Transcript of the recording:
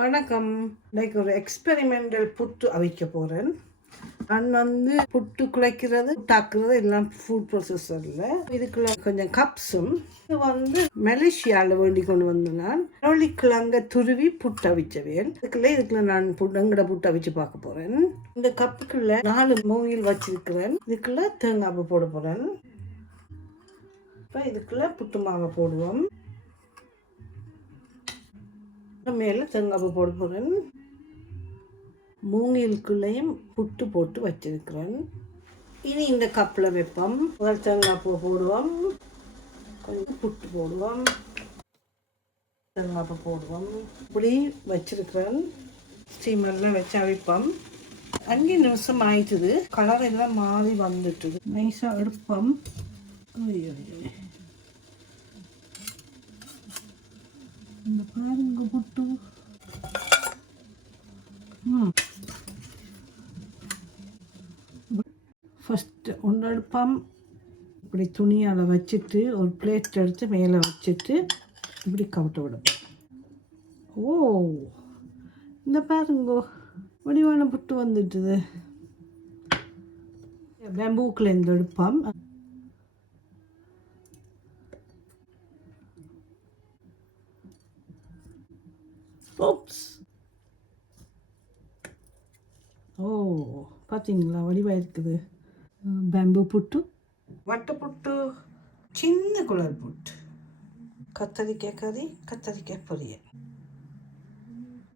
வணக்கம். இன்னைக்கு ஒரு எக்ஸ்பெரிமெண்டல் புட்டு அவிக்க போகிறேன். நான் புட்டு குழைக்கிறது தாக்குறது எல்லாம் ஃபுட் ப்ரொசஸரில். இதுக்குள்ள கொஞ்சம் கப்ஸும் இது மலேசியாவில் வேண்டி கொண்டு வந்து நான் கிழங்க துருவி புட்டு அவிச்சவியல். இதுக்குள்ள நான் எங்கட புட்டு அவிச்சு பார்க்க போகிறேன். இந்த கப்புக்குள்ள 4 மூங்கில் வச்சிருக்கிறேன். இதுக்குள்ள தேங்காய் போட போகிறேன். இப்போ இதுக்குள்ள புட்டு மாவை போடுவோம். மேலே தேங்காய் போட போகிறேன். மூங்கிலுக்குள்ளேயும் புட்டு போட்டு வச்சிருக்கிறேன். இனி இந்த கப்பில் வைப்போம். முதல் தேங்காய் பூ போடுவோம், கொஞ்சம் புட்டு போடுவோம், தேங்காய் போடுவோம். இப்படி வச்சிருக்கிறேன். ஸ்டீமரில் வச்சு அவிப்போம். 5 நிமிஷம் ஆயிட்டுது. கலர் எல்லாம் மாறி வந்துட்டுது. நைஸாக எடுப்போம். இந்த பாருங்க புட்டு. ஃபஸ்ட்டு ஒன்று எடுப்போம். இப்படி துணியால் வச்சுட்டு ஒரு பிளேட் எடுத்து மேலே வச்சுட்டு இப்படி கவுட்ட விடுவோம். ஓ, இந்த பாருங்கோ வடிவான புட்டு வந்துட்டுது. பேம்பூக்கில் இருந்து எடுப்போம். ஓ, பார்த்தீங்களா வடிவாக இருக்குது. பேம்பு புட்டு, வட்டை புட்டு, சின்ன குழல் புட்டு, கத்தரிக்காய் கறி, கத்தரிக்காய் பொரியல்.